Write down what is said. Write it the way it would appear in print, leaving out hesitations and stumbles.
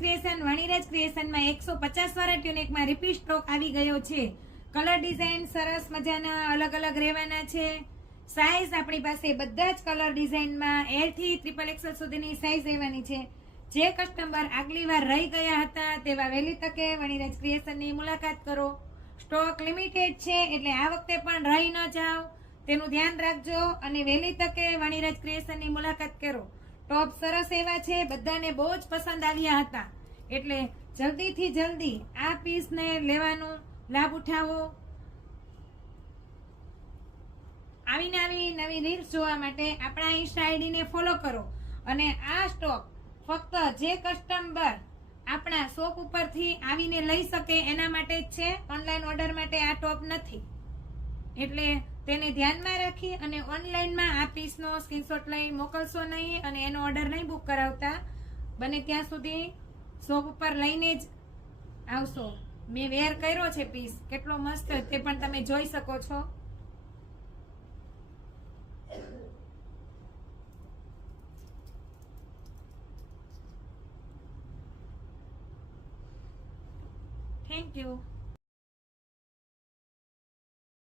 Creation વણિરાજ ક્રિએશનમાં 150 વાળા ટ્યુનિકમાં repeat stock આવી ગયો છે। કલર ડિઝાઇન સરસ મજાના અલગ અલગ રહેવાના છે। સાઈઝ આપણી પાસે બધા જ કલર ડિઝાઇનમાં L થી XXL સુધીની સાઈઝ રહેવાની છે। જે કસ્ટમર આગલી વાર રહી ગયા હતા તેવા વહેલી તકે વણિરાજ ક્રિએશનની મુલાકાત કરો। સ્ટોક લિમિટેડ છે એટલે આ વખતે પણ રહી ન જાઓ તેનું ધ્યાન રાખજો અને વહેલી તકે વણિરાજ ક્રિએશનની મુલાકાત કરો। ટોપ સરસ એવા છે, બધાને બહુ જ પસંદ આવ્યા હતા એટલે જલ્દીથી જલ્દી આ પીસને લેવાનું લાભ ઉઠાવો। આવી નવી રીલ્સ જોવા માટે આપણા ઇન્સ્ટા આઈડીને ફોલો કરો અને આ સ્ટોક ફક્ત જે કસ્ટમર આપણા શોપ ઉપરથી આવીને લઈ શકે એના માટે જ છે। ઓનલાઈન ઓર્ડર માટે આ ટોપ નથી એટલે તેને ધ્યાનમાં રાખી અને ઓનલાઈનમાં આ પીસનો સ્ક્રીનશોટ લઈ મોકલશો નહીં અને એનો ઓર્ડર નહીં બુક કરાવતા। બને ત્યાં સુધી શોપ ઉપર લઈને જ આવશો। મેં વેર કર્યો છે પીસ, કેટલો મસ્ત તે પણ તમે જોઈ શકો છો। Thank you.